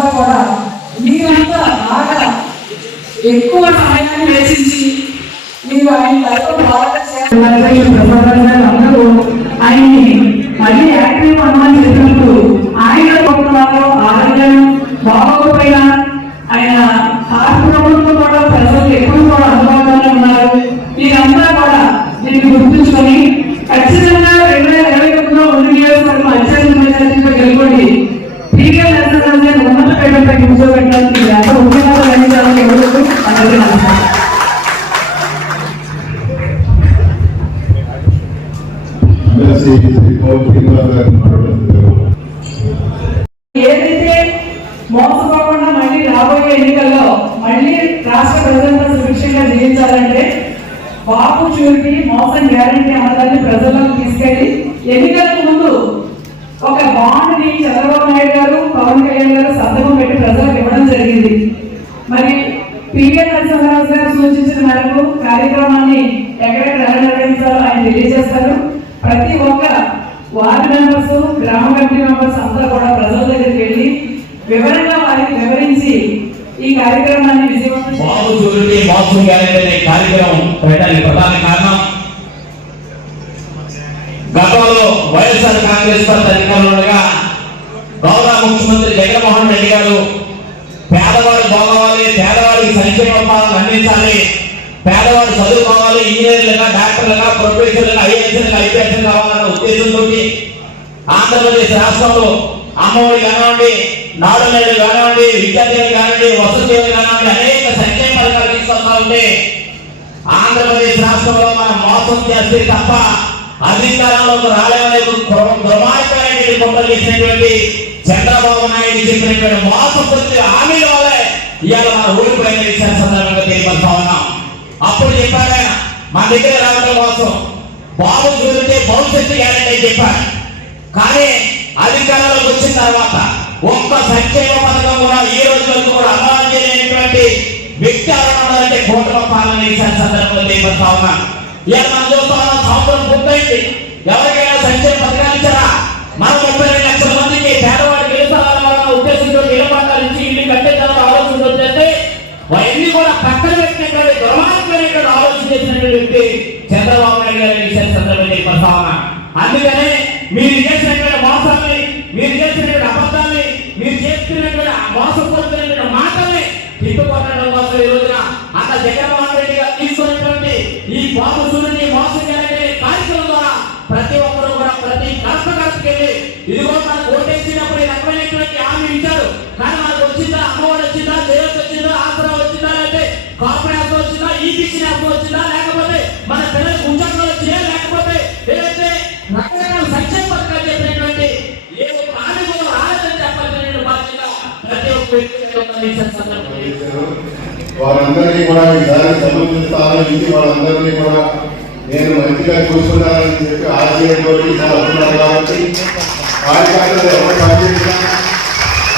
మీరంతా కూడా మీరంతా బాగా ఎక్కువ సమయాన్ని వేచించి మీరు ఆయన తరఫున అందరూ ఆయన్ని మళ్ళీ యాక్టివ్ అమ్మని చెప్పినప్పుడు ఆయన వాళ్ళు ఆరోగ్యం బాగోకపోయినా ఆయన హాస్పిటల్తో కూడా ప్రజలు ఎక్కువ కూడా అందుబాటులో ఉన్నారు. మీరంతా కూడా దీన్ని గుర్తుంచుకొని ఖచ్చితంగా 2029లో 1 నియోజకవర్గం అత్యంత మెజారిటీతో గెలుపొంది టీగా నరసింహరాజు ఉన్నత పేరుపై కూర్చోబెట్టడానికి ఎంత ఉద్యోగాలు అందించాలని ఎవరు అందరికీ నమస్కారం. ఏదైతే మోసపోకుండా మళ్ళీ రాబోయే ఎన్నికల్లో మళ్ళీ రాష్ట్ర ప్రజలతో సుభిక్షంగా జీవించాలంటే బాబు చూపి మోసం గ్యారంటీ అన్నదాన్ని ప్రజల్లోకి తీసుకెళ్లి ఎన్నికలకు ముందు ఒక బాండ్ ని చంద్రబాబు నాయుడు గారు పవన్ కళ్యాణ్ గారు సంతకం పెట్టి ప్రజలకు ఇవ్వడం జరిగింది. మరి పిఎన్ నరసింహరాజు గారు సూచించిన మేరకు కార్యక్రమాన్ని ఎక్కడెక్కడ ఎలా నిర్వహించాలో ఆయన తెలియజేస్తారు. ప్రతి ఒక్క వార్డు మెంబర్స్ గ్రామ కమిటీ మెంబర్స్ అంతా కూడా ప్రజల దగ్గరికి వెళ్ళి వివరంగా వారికి వివరించి ఈ కార్యక్రమాన్ని విజయవంతం కార్యక్రమం పెట్టడానికి ప్రధాన కారణం గతంలో వైఎస్ఆర్ కాంగ్రెస్ పార్టీ అధికారంలో గౌరవ ముఖ్యమంత్రి జగన్మోహన్ రెడ్డి గారు పేదవాడు బాగోవాలి, పేదవాడికి సంక్షేమ పాలన అందించాలి, పేదవాడు చదువుకోవాలి, ఇంజనీర్లుగా డాక్టర్లుగా ప్రొఫెసర్లుగా ఐఏఎస్లుగా ఐపీఎస్ కావాలన్న ఉద్దేశంతో ఆంధ్రప్రదేశ్ రాష్ట్రంలో అమ్మఒడి కానివ్వండి, నాడు నేడు కానివ్వండి, విద్యార్థులు కానివ్వండి, వసతి కానివ్వండి అనేక సంక్షేమ పథకాలు తీసుకొస్తా ఉంటే ఆంధ్రప్రదేశ్ రాష్ట్రంలో మనం మోసం చేస్తే తప్ప అధికారంలోకి రాలేమనే దుర్మార్గమైన కుట్ర చేసినటువంటి చంద్రబాబు నాయుడు చెప్పినటువంటి మోసపూర్తి హామీల వల్లే ఇవాళ మన ఊడిపోయిన విషయాల సందర్భంగా తెలియపడతా ఉన్నాం. అప్పుడు చెప్పాడు ఆయన మన దగ్గర రావడం కోసం బాబు చూస్తే భవిష్యత్తు గ్యారెంటీ చెప్పారు. కానీ అధికారంలోకి వచ్చిన తర్వాత ఒక్క సంక్షేమ పథకం కూడా ఈ రోజు వరకు కూడా అమలు చేయలేనటువంటి వ్యక్తి ఎవరున్నారంటే కూటమి పాలన విషయాల సందర్భంగా తెలియపడతా ఉన్నాను. ఇవాళ మనం చూస్తా ఉన్నాం, సంవత్సరం పూర్తయింది, ఎవరికైనా సంక్షేమ పథకాలు ఇచ్చారా? మనం 32 లక్షల మందికి పేదవాడికి గెలుస్తారన్న ఉద్దేశంతో నిలబడాలి ఇచ్చి ఇల్లు కట్టేదాన్ని ఆలోచన వచ్చేస్తే అవన్నీ కూడా పక్కన పెట్టినటువంటి దుర్మార్గమైనటువంటి ఆలోచన చేసినటువంటి వ్యక్తి చంద్రబాబు నాయుడు గారి విషయాల సందర్భంగా తెలియపడతా ఉన్నా. అందుకనే మీరు చేసినటువంటి మోసాన్ని, మీరు చేసినటువంటి అబద్ధాన్ని, మీరు చేస్తున్నటువంటి మోసపూరితమైనటువంటి మాటల్ని తిప్పుకొట్టడం కోసం ఈ రోజున అన్న జగన్మోహన్ రెడ్డి గారు తీసుకున్నటువంటి ఈ బాబు సూర్యుని మోసం చేయాలనే కార్యక్రమం ద్వారా ప్రతి ఒక్కరు కూడా ప్రతి గడపకెళ్ళి ఇదిగో మనకు ఓటేసినప్పుడు ఈ రకమైనటువంటి హామీ ఇచ్చారు. కానీ మనకు వచ్చిందా, అమ్మఒడి వచ్చిందా, దేవత వచ్చిందా, ఆసరా వచ్చిందా, లేకపోతే కార్పొరేషన్ వచ్చిందా, ఈబీసీ వచ్చిందా, లేకపోతే మన పిల్లలకు ఉద్యోగాలు వచ్చినాయా, లేకపోతే ఏదైతే రకరకాల సంక్షేమ పథకాలు చెప్పినటువంటి ఏ ఒక్క హామీ కూడా రాలేదని చెప్పాల్సిన బాధ్యత ప్రతి ఒక్క వ్యక్తి వారందరినీ కూడా ఈసారి సమర్పిస్తాను. ఇది వాళ్ళందరినీ కూడా నేను మంచిగా చూస్తున్నానని చెప్పి ఆశయంతో వస్తున్నారు. కాబట్టి కార్యకర్తలు ఎవరు బాధ్యత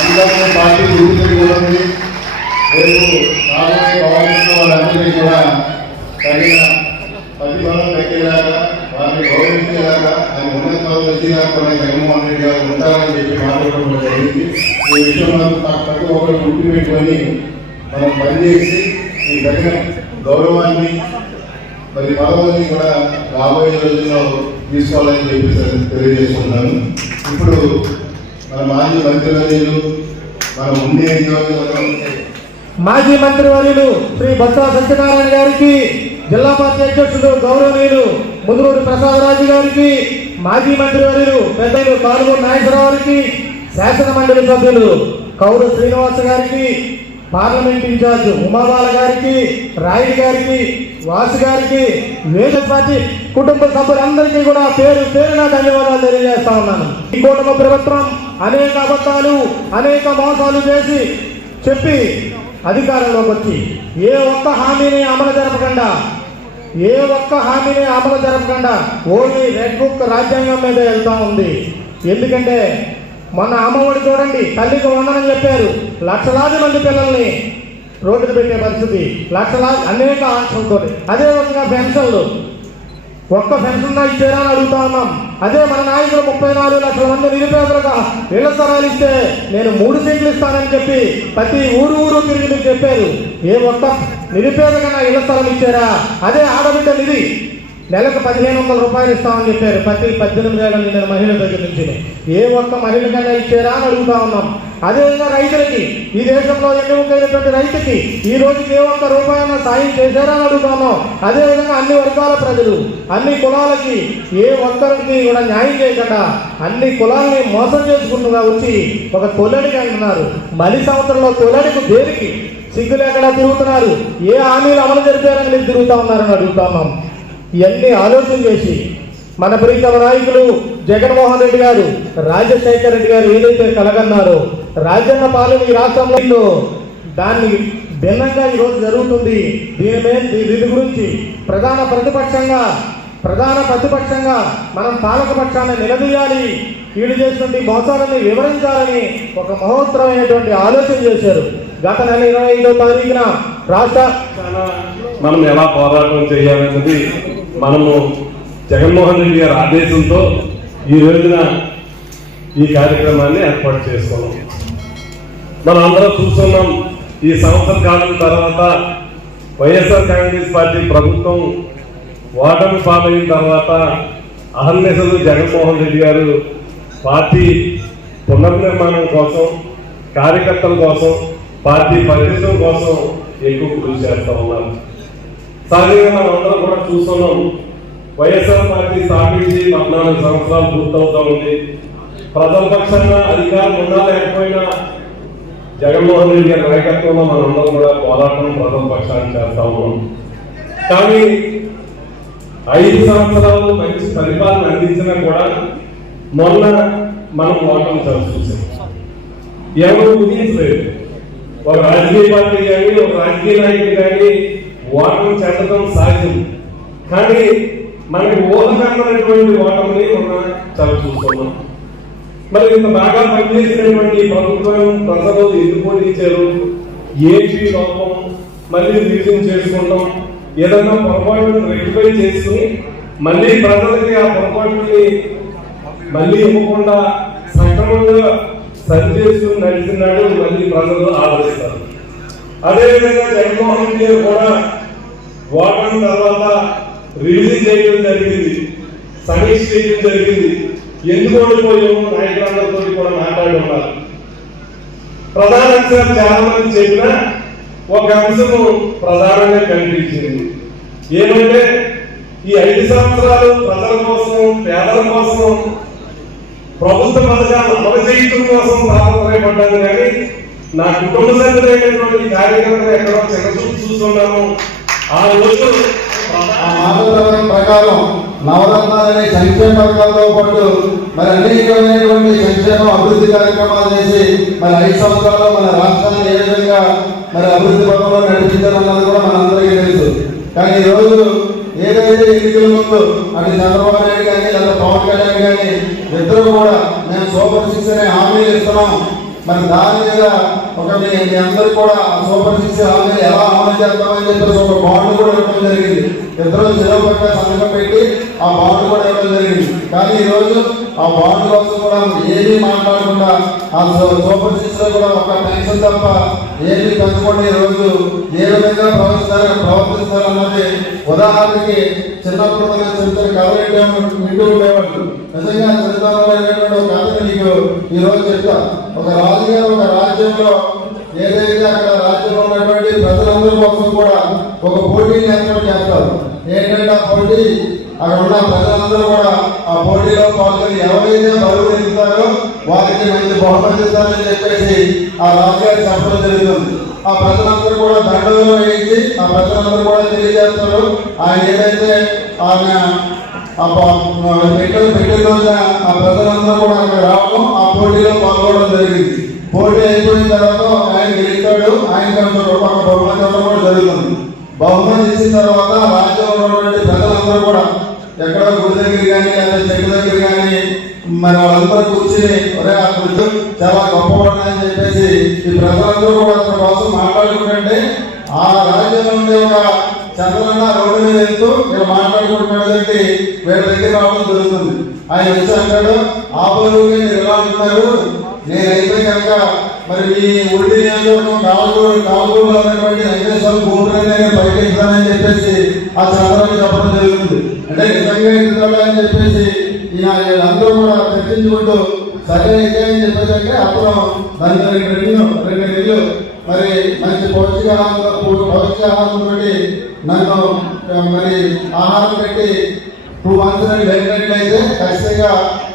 అందరినీ పార్టీ గుర్తుంది. రేపు రాబోయే గవర్నమెంట్ వాళ్ళందరినీ కూడా తగిన ప్రతిఫలం దక్కేలాగా, వారిని గౌరవించేలాగా, ఆయన ఉన్నత వచ్చేలాగా జగన్మోహన్ రెడ్డి గారు ఉంటారని చెప్పి మాట్లాడడం జరిగింది. ఈ విషయంలో ప్రతి ఒక్కరు గుర్తు పెట్టుకొని మనం పనిచేసి ఈ తగిన గౌరవాన్ని మరి పదవుల్ని కూడా రాబోయే రోజుల్లో తీసుకోవాలని చెప్పి తెలియజేస్తున్నాను. ఇప్పుడు మన మాజీ మంత్రివర్యులు, మన ఉండే నియోజకవర్గం మాజీ మంత్రివర్యులు శ్రీ బొత్స సత్యనారాయణ గారికి, జిల్లా పార్టీ అధ్యక్షులు గౌరవనీయులు ముదురూరి ప్రసాదరాజు గారికి, మాజీ మంత్రివర్యులు పెద్దలు కాలుగూరు నాగేశ్వరరావు గారికి, శాసన మండలి సభ్యులు కౌరు శ్రీనివాస గారికి, పార్లమెంట్ ఇన్ఛార్జ్ ఉమాబాల గారికి, రాయుడు గారికి, వాసు గారికి, వేద పార్టీ కుటుంబ సభ్యులందరికీ కూడా పేరు పేరున ధన్యవాదాలు తెలియజేస్తా ఉన్నాను. ఈ కుటుంబ ప్రభుత్వం అనేక అబద్ధాలు, అనేక మోసాలు చేసి చెప్పి అధికారంలోకి వచ్చి ఏ ఒక్క హామీని అమలు జరపకుండా ఓన్లీ రెడ్ బుక్ రాజ్యాంగం మీద వెళ్తా ఉంది. ఎందుకంటే మొన్న అమ్మఒడి చూడండి, తల్లికి వందనని చెప్పారు, లక్షలాది మంది పిల్లల్ని రోడ్డు పెట్టే పరిస్థితి, లక్షలాది అనేక ఆంక్షలతో. అదేవిధంగా పెన్షన్లు ఒక్క పెన్షన్ ఇచ్చారా అని అడుగుతా ఉన్నాం. అదే మన నాయకులు 34 లక్షల మంది నిరుపేదలుగా ఇళ్ల స్థలాలు ఇస్తే నేను 3 సెంట్లు ఇస్తానని చెప్పి ప్రతి ఊరు తిరిగి మీకు చెప్పారు. ఏ ఒక్క నిరుపేదగా నా ఇళ్ల స్థలం ఇచ్చారా? అదే ఆడబిడ్డ నిధి నెలకు 1500 రూపాయలు ఇస్తామని చెప్పారు ప్రతి 18 ఏళ్ళ నిండిన మహిళల దగ్గర నుంచి. ఏ ఒక్క మహిళకన్నా ఇచ్చారా అని అడుగుతా ఉన్నాం. అదేవిధంగా రైతులకి, ఈ దేశంలో ఎన్నికైనటువంటి రైతుకి ఈ రోజుకి ఏ ఒక్క రూపాయన సాయం చేశారా అని అడుగుతున్నాం. అదేవిధంగా అన్ని వర్గాల ప్రజలు, అన్ని కులాలకి ఏ ఒక్కరికి కూడా న్యాయం చేయకుండా అన్ని కులాలని మోసం చేసుకుంటున్నా వచ్చి ఒక తొలడికి అంటున్నారు. మలి సంవత్సరంలో తొలడికి దేనికి సిగ్గు లేకుండా తిరుగుతున్నారు? ఏ హామీలు అమలు జరిపారని మీరు తిరుగుతా ఉన్నారని అడుగుతున్నాం. ఇవన్నీ ఆలోచన చేసి మన ప్రీతమ నాయకులు జగన్మోహన్ రెడ్డి గారు, రాజశేఖర రెడ్డి గారు ఏదైతే కలగన్నారో రాజ్యాంగ పాలన ఈ రాష్ట్రంలో దాన్ని భిన్నంగా ఈరోజు జరుగుతుంది. దీని గురించి ప్రధాన ప్రతిపక్షంగా మనం పాలకపక్షాన్ని నిలదీయాలి, వీళ్ళు చేసినటువంటి మోసాలని వివరించాలని ఒక మహోత్తరమైనటువంటి ఆలోచన చేశారు. గత నెల 25వ తారీఖున రాష్ట్ర మనం ఎలా పోరాటం చేయాలన్నది మనము జగన్మోహన్ రెడ్డి గారి ఆదేశంతో ఈ రోజున ఈ కార్యక్రమాన్ని ఏర్పాటు చేసుకున్నాం. మనం అందరం చూస్తున్నాం. ఈ సంవత్సర కాలం తర్వాత వైఎస్ఆర్ కాంగ్రెస్ పార్టీ ప్రభుత్వం ఓటమి పాలైన తర్వాత అహర్నిశలు జగన్మోహన్ రెడ్డి గారు పార్టీ పునర్నిర్మాణం కోసం, కార్యకర్తల కోసం, పార్టీ పరిరక్షణ కోసం ఎక్కువ కృషి చేస్తూ ఉన్నారు. సహజంగా మనం అందరం కూడా చూస్తున్నాం. వైఎస్ఆర్ పార్టీ స్థాపించి 14 సంవత్సరాలు పూర్తవుతా ఉంది. ప్రజల పక్షాన అధికారం ఉన్నా లేకపోయినా జగన్మోహన్ రెడ్డి గారి నాయకత్వంలో మనందరం కూడా పోరాటం ప్రజల పక్షాన్ని చేస్తా ఉన్నాం. కానీ 5 సంవత్సరాలు మంచి పరిపాలన అందించినా కూడా మొన్న మనం ఓటమి చూసాం. ఎవరు ఊహించలేదు. ఒక రాజకీయ పార్టీ కానీ, ఒక రాజకీయ నాయకుడు కానీ ఓటమి చెందడం సాధ్యం. కానీ మనకి ఊహకరమైనటువంటి ఓటమిని మనం చూస్తున్నాం. మరి ఇంత బాగా పనిచేసినటువంటి ప్రభుత్వం ప్రజలు ఎందుకు ఓడించారు? ఏంటి లోపం? మళ్ళీ రివిజన్ చేసుకుంటాం. ఏదన్నా పొరపాటును రెక్టిఫై చేసుకుని మళ్ళీ ప్రజలకి ఆ పొరపాటుని మళ్ళీ ఇవ్వకుండా సక్రమంగా సరిచేసుకుని నడిచినాడు మళ్ళీ ప్రజలు ఆదరిస్తారు. అదేవిధంగా జగన్మోహన్ రెడ్డి గారు కూడా ఓటమి తర్వాత రివిజన్ చేయడం జరిగింది, సమీక్ష చేయడం జరిగింది. ఎందుకు ఓడిపోయామో నాయకులందరితో కూడా మాట్లాడి ఉన్నారు. ప్రధాన అంశాలు చాలా మంది చెప్పినా ఒక అంశము ప్రధానంగా కనిపించింది. ఏమంటే ఈ 5 సంవత్సరాలు ప్రజల కోసం, పేదల కోసం, ప్రభుత్వ పథకాలు అమలు చేయడం కోసం తాపత్రయపడ్డాను. కానీ నా కుటుంబ సభ్యులైనటువంటి కార్యకర్తలు ఎక్కడో చిన్నచూపు చూస్తున్నాము. ఆ రోజు ప్రకారం నవరత్నాలనే సంక్షేమ పథకాలతో పాటు మరి అనేకమైనటువంటి సంక్షేమ అభివృద్ధి కార్యక్రమాలు చేసి మరి 5 సంవత్సరాల్లో మన రాష్ట్రాన్ని ఏ విధంగా మరి అభివృద్ధి పథకంలో నడిపించాలన్నది కూడా మనందరికీ తెలుసు. కానీ ఈ రోజు ఏదైతే ఎన్నికల ముందు అటు చంద్రబాబు నాయుడు కానీ లేదా పవన్ కళ్యాణ్ కానీ ఇద్దరు కూడా మేము సూపర్ 6 అనే హామీలు ఇస్తున్నాం. మరి దాని మీద ఒక మీ అందరూ కూడా సూపర్ 6 హామీలు ఎలా అమలు చేస్తామని చెప్పేసి ఒక బాండ్ కూడా ఇవ్వడం జరిగింది. ఇద్దరు శిలపక్క సంతకం పెట్టి ఆ బాండ్ కూడా ఇవ్వడం జరిగింది. కానీ ఈ రోజు ఆ బాండ్ కోసం కూడా ఏమీ మాట్లాడకుండా ఆ సూపర్ 6 కూడా ఒక పెన్షన్ తప్ప ఏమీ పెంచకుండా ఈ రోజు ఏ విధంగా ప్రవర్తిస్తారన్నది ఉదాహరణకి చిన్నప్పుడు చిన్న కథ వింటూ ఉండేవాళ్ళు. నిజంగా చరిత్రలో ఒక కథ నీకు ఈ రోజు చెప్తా. ఒక రాజుగారు ఒక రాజ్యంలో ఏదైతే అక్కడ రాజ్యంలో ఉన్నటువంటి ప్రజలందరి కోసం కూడా ఒక పోటీని ఏర్పాటు చేస్తారు. ఏంటంటే ఆ పోటీ అక్కడ ఉన్న ప్రజలందరూ కూడా ఆ పోటీలో పాల్గొని ఎవరైతే బరువు ఎత్తుతారో వారికి మంచి బహుమతి ఇస్తారని చెప్పేసి ఆ రాజుగారి చెప్పడం జరుగుతుంది. ఆ ప్రజలందరూ కూడా దండలు వేయించి ఆ ప్రజలందరూ కూడా తెలియజేస్తారు. ఆయన ఏదైతే ఆయన పెట్టిన రోజున ఆ ప్రజలందరూ కూడా అక్కడ రావడం, ఆ పోటీలో పాల్గొనడం జరిగింది. పోటీ అయిపోయిన తర్వాత ఆయన గెలుస్తాడు. ఆయనకి ఒక బహుమతి ఇవ్వడం కూడా జరుగుతుంది. బహుమతి ఇచ్చిన తర్వాత రాజ్యంలో ఉన్నటువంటి ప్రజలందరూ కూడా ఎక్కడో గుడి దగ్గర కానీ లేదా చెట్టు దగ్గర కానీ మరి వాళ్ళందరూ కూర్చుని ఒరే ఆ గుడి చాలా గొప్పవాడని చెప్పేసి ఈ ప్రజలందరూ కూడా అతని కోసం మాట్లాడుకుంటే ఆ రాజ్యంలో ఉండే ఒక ఎంతనన్నా రోడ్డు మీద వెళ్తూ ఇలా మాట్లాడుకుంటున్నదంటే వీళ్ళ దగ్గర రావడం జరుగుతుంది. ఆయన వచ్చి అంటాడు, ఆపోలు మీరు ఎలా అంటున్నారు, నేనైతే కనుక మరి మీ ఒడి నియోజకవర్గం కావలూరులో ఉన్నటువంటి వెంకటేశ్వర గోపురాన్ని నేను పైకెత్తానని చెప్పేసి ఆ చంద్రబాబు చెప్పడం జరుగుతుంది. అంటే నిజంగా ఎత్తుతాడు అని చెప్పేసి వీళ్ళందరూ కూడా చర్చించుకుంటూ సరే అయితే అని చెప్పేసి అప్పుడు దాని రెండు నెలలు మరి మంచి పౌష్టికాహారంతో నన్ను మరి ఆహారం పెట్టి 2 months అని వెళ్ళినట్లయితే ఖచ్చితంగా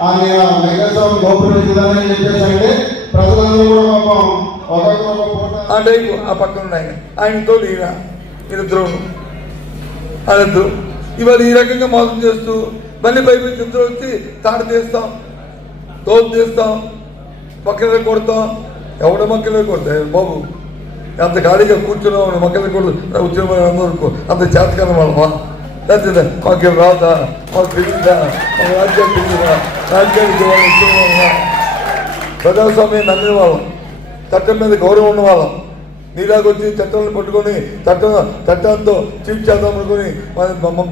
ఆయన వెంకటేశ్వర గోపురం ఎత్తుతానని చెప్పేసి అంటే ప్రజలందరూ కూడా పాపం ఒక్కొక్క అంటే ఆ పక్కన ఉన్నాయి ఆయనతో ఈయన వీళ్ళిద్దరు వాళ్ళిద్దరు ఇవాళ ఈ రకంగా మోసం చేస్తూ మళ్ళీ పైపు ఇద్దరు వచ్చి తాడు తీస్తాం, తోపు తీస్తాం, మొక్కలు కొడతాం. ఎవడ మొక్కలే కొడతాయి బాబు, అంత ఖాళీగా కూర్చున్నాం మొక్కలు కొడుతూ ఉద్యోగం అందరూ అంత చేతకాలం వాళ్ళమా? లేకపోతే మాకు రాదా, మాకు తెలియదా, మాకు రాజ్యాలు తెలియదా, రాజ్యానికి ఉద్యోగం ప్రజాస్వామ్యం నమ్మిన వాళ్ళం, చట్టం మీద గౌరవం ఉన్న వాళ్ళం. నీలాగా వచ్చి చట్టాలను పట్టుకొని చట్టంతో చీఫ్ చేద్దాం అనుకుని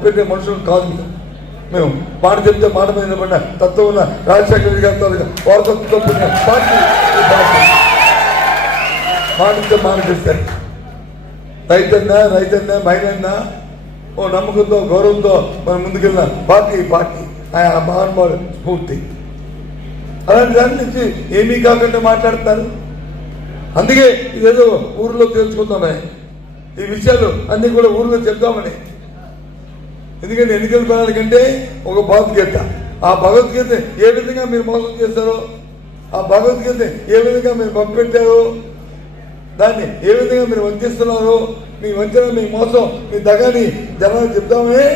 పెట్టే మనుషులు కాదు మేము. మాట చెప్తే మాట మీద నిలబడిన తత్వం ఉన్న రాజశేఖర రెడ్డి గారి వారసత్వంతో పుట్టిన పార్టీ మాట మాట చేస్తారు. రైతన్నా మహిళన్నా ఓ నమ్మకంతో గౌరవంతో మనం ముందుకెళ్ళిన పార్టీ ఆయన మహానుభావుడు స్ఫూర్తి. అలాంటి దాని నుంచి ఏమీ కాకుండా మాట్లాడతారు. అందుకే ఇదేదో ఊరిలో తేల్చుకుందామే, ఈ విషయాలు అన్నీ కూడా ఊరిలో చెప్తామని. ఎందుకంటే ఎన్నికల ప్రణాళికంటే ఒక భగవద్గీత, ఆ భగవద్గీత ఏ విధంగా మీరు మోసం చేస్తారో, ఆ భగవద్గీత ఏ విధంగా మీరు పంపెట్టారో, దాన్ని ఏ విధంగా మీరు వంచిస్తున్నారో, మీ వంచన, మీ మోసం, మీ దగాని జనాలు చెప్తామని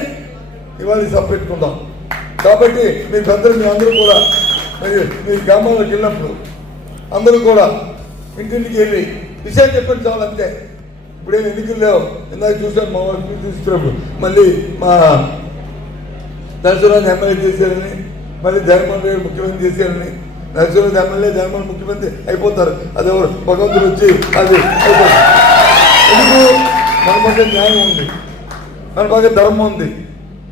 ఇవాళ సభ పెట్టుకుందాం. కాబట్టి మీ పెద్దలు మీ అందరూ కూడా మీ గ్రామాలకు వెళ్ళినప్పుడు అందరూ కూడా ఇంటింటికి వెళ్ళి విషయాలు చెప్పండి చాలు, అంతే. ఇప్పుడేం ఎన్నికలు లేవు. ఇందాక చూసాను మా వాళ్ళు తీసుకున్నప్పుడు మళ్ళీ మా నరసింహరాజు ఎమ్మెల్యే చేశారని, మళ్ళీ జగన్మోహన్ రెడ్డి ముఖ్యమంత్రి చేశారని. నరసింహరాజు ఎమ్మెల్యే, జగన్మోహన్ ముఖ్యమంత్రి అయిపోతారు. అది ఎవరు భగవంతుడు వచ్చి అది అయిపోతారు. ఎందుకు? మన పక్కన న్యాయం ఉంది, మన పక్కన ధర్మం ఉంది.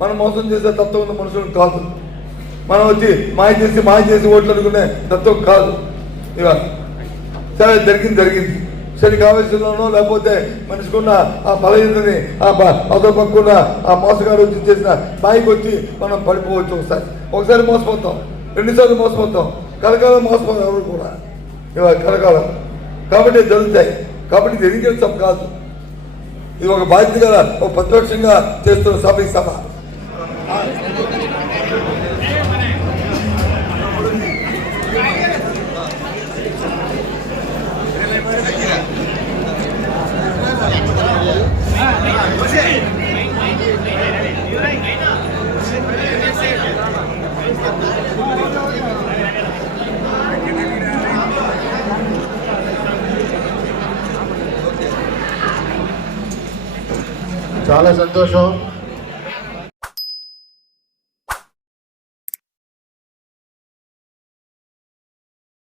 మనం మోసం చేసే తత్వం ఉన్న మనుషులు కాదు. మనం వచ్చి మాయ చేసి ఓట్లు అనుకునే తత్వం కాదు. ఇవాళ సరే జరిగింది సరి కావాల్సిందనో లేకపోతే మనిషికున్న ఆ బలహీనతని అదో పక్కన ఆ మోసగాడు వచ్చి చేసిన మాయకు వచ్చి మనం పడిపోవచ్చు. ఒకసారి మోసపోతాం, 2 సార్లు మోసపోతాం, కలకాలం మోసపోతాం ఎవరు కూడా ఇవాళ కలకాలం. కాబట్టి జరుగుతాయి. కాబట్టి ఇది ఎన్నికల సభ కాదు, ఇది ఒక బాధ్యత గల ఒక ప్రతిపక్షంగా చేస్తున్న సభ. చాలా సంతోషం.